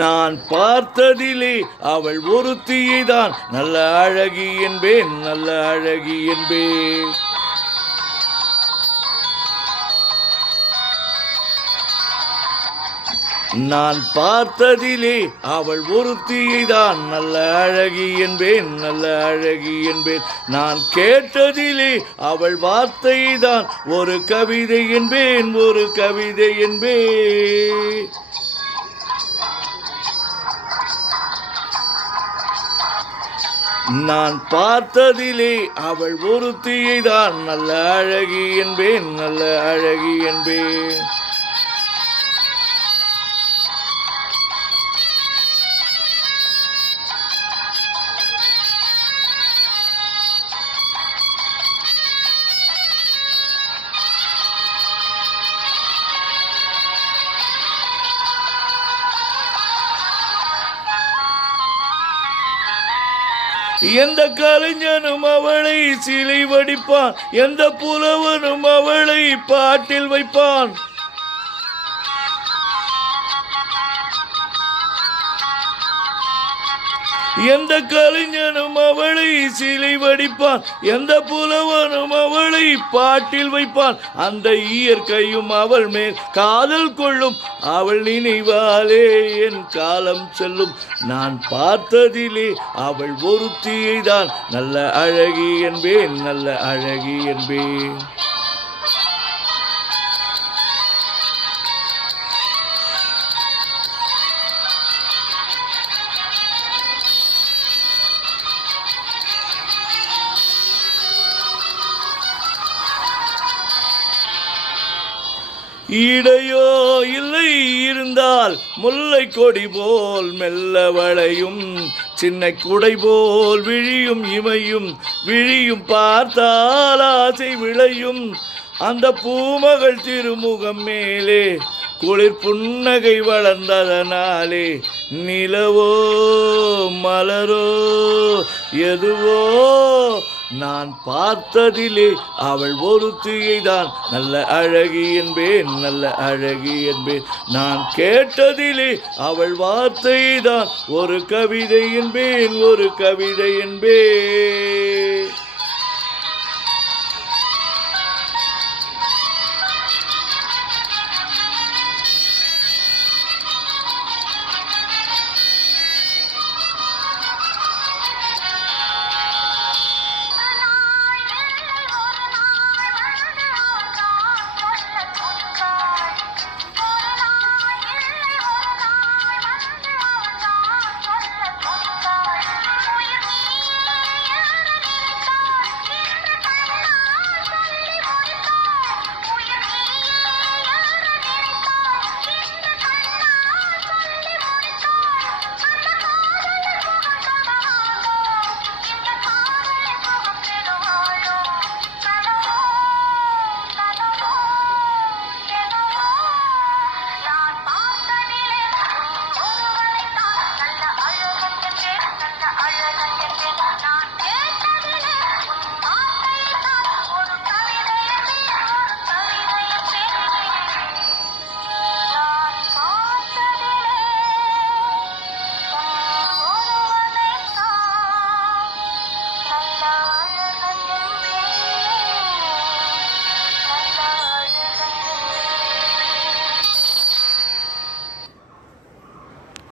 நான் பார்த்ததிலே அவள் ஒருத்தியைதான் நல்ல அழகி என்பேன், நல்ல அழகி என்பேன். நான் பார்த்ததிலே அவள் ஒருத்தியைதான் நல்ல அழகி என்பேன், நல்ல அழகி என்பேன். நான் கேட்டதிலே அவள் வார்த்தைதான் ஒரு கவிதை என்பேன், ஒரு கவிதை என்பேன். நான் பார்த்ததிலே அவள் ஒருத்தியைதான் நல்ல அழகி என்பேன், நல்ல அழகி என்பேன். எந்த கலைஞனும் அவளை சிலை வடிப்பான், எந்த புலவனும் அவளை பாட்டில் வைப்பான். எந்த கலைஞனும் அவளை சிலை வடிப்பான், எந்த புலவனும் அவளை பாட்டில் வைப்பான். அந்த இயற்கையும் அவள் மேல் காதல் கொள்ளும், அவள் நினைவாலே என் காலம் செல்லும். நான் பார்த்ததிலே அவள் ஒருத்தியைதான் நல்ல அழகி என்பேன், நல்ல அழகி என்பேன். இடையோ இல்லை இருந்தால் முல்லை கொடி போல் மெல்ல வளையும், சின்ன குடை போல் விழியும் இமையும், விழியும் பார்த்தால் ஆசை விளையும். அந்த பூமகள் திருமுகம் மேலே குளிர் புன்னகை வளர்ந்ததனாலே நிலவோ மலரோ எதுவோ நான் பார்த்ததிலே அவள் ஒருத்தியைதான் நல்ல அழகி என்பேன், நல்ல அழகி என்பேன். நான் கேட்டதிலே அவள் வார்த்தைதான் ஒரு கவிதை என்பேன், ஒரு கவிதை என்பேன்.